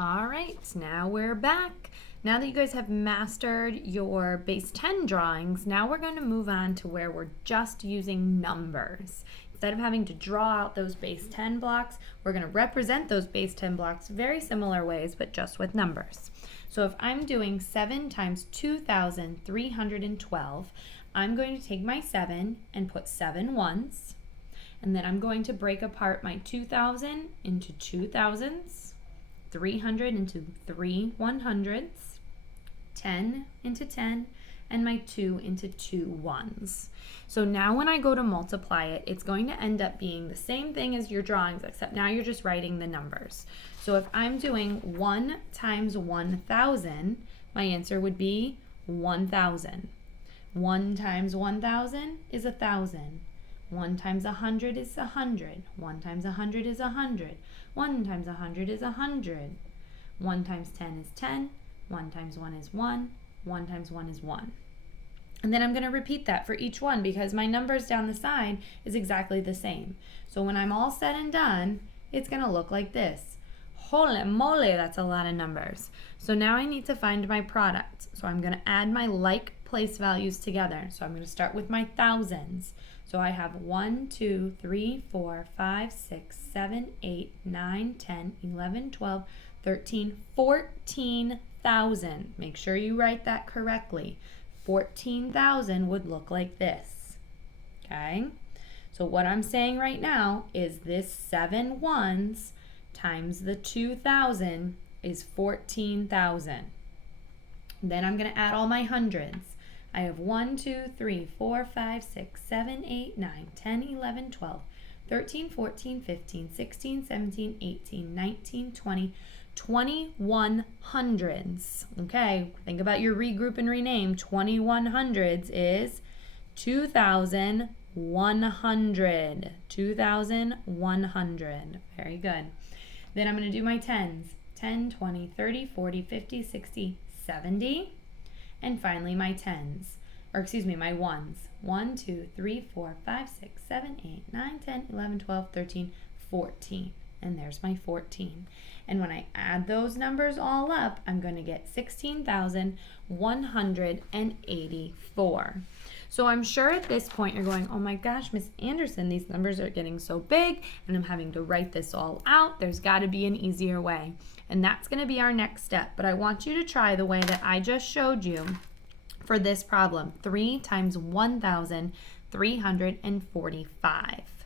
All right, now we're back. Now that you guys have mastered your base 10 drawings, now we're going to move on to where we're just using numbers. Instead of having to draw out those base 10 blocks, we're going to represent those base 10 blocks very similar ways, but just with numbers. So if I'm doing 7 times 2,312, I'm going to take my 7 and put 7 ones, and then I'm going to break apart my 2,000 into 2,000s, 300 into 3 100s, 10 into 10, and my 2 into 2 1s. So now when I go to multiply it, it's going to end up being the same thing as your drawings, except now you're just writing the numbers. So if I'm doing 1 times 1,000, my answer would be 1,000. 1 times 1,000 is 1,000. 1 times 100 is 100. 1 times 100 is 100. 1 times 100 is 100. 1 times 10 is 10. 1 times 1 is 1. 1 times 1 is 1. And then I'm going to repeat that for each one because my numbers down the side is exactly the same. So when I'm all said and done, it's going to look like this. Holy moly, that's a lot of numbers. So now I need to find my product. So I'm going to add my like place values together. So I'm going to start with my thousands. So I have 1, 2, 3, 4, 5, 6, 7, 8, 9, 10, 11, 12, 13, 14,000. Make sure you write that correctly. 14,000 would look like this. Okay? So what I'm saying right now is this 7 ones times the 2,000 is 14,000. Then I'm going to add all my hundreds. I have 1, 2, 3, 4, 5, 6, 7, 8, 9, 10, 11, 12, 13, 14, 15, 16, 17, 18, 19, 20, 21 hundreds. Okay, think about your regroup and rename. 21 hundreds is 2,100. 2,100. Very good. Then I'm going to do my tens. 10, 20, 30, 40, 50, 60, 70. And finally my my ones. 1, 2, 3, 4, 5, 6, 7, 8, 9, 10, 11, 12, 13, 14. And there's my 14. And when I add those numbers all up, I'm going to get 16,184. So I'm sure at this point you're going, oh my gosh, Miss Anderson, these numbers are getting so big and I'm having to write this all out. There's got to be an easier way. And that's going to be our next step. But I want you to try the way that I just showed you for this problem. 3 times 1,345.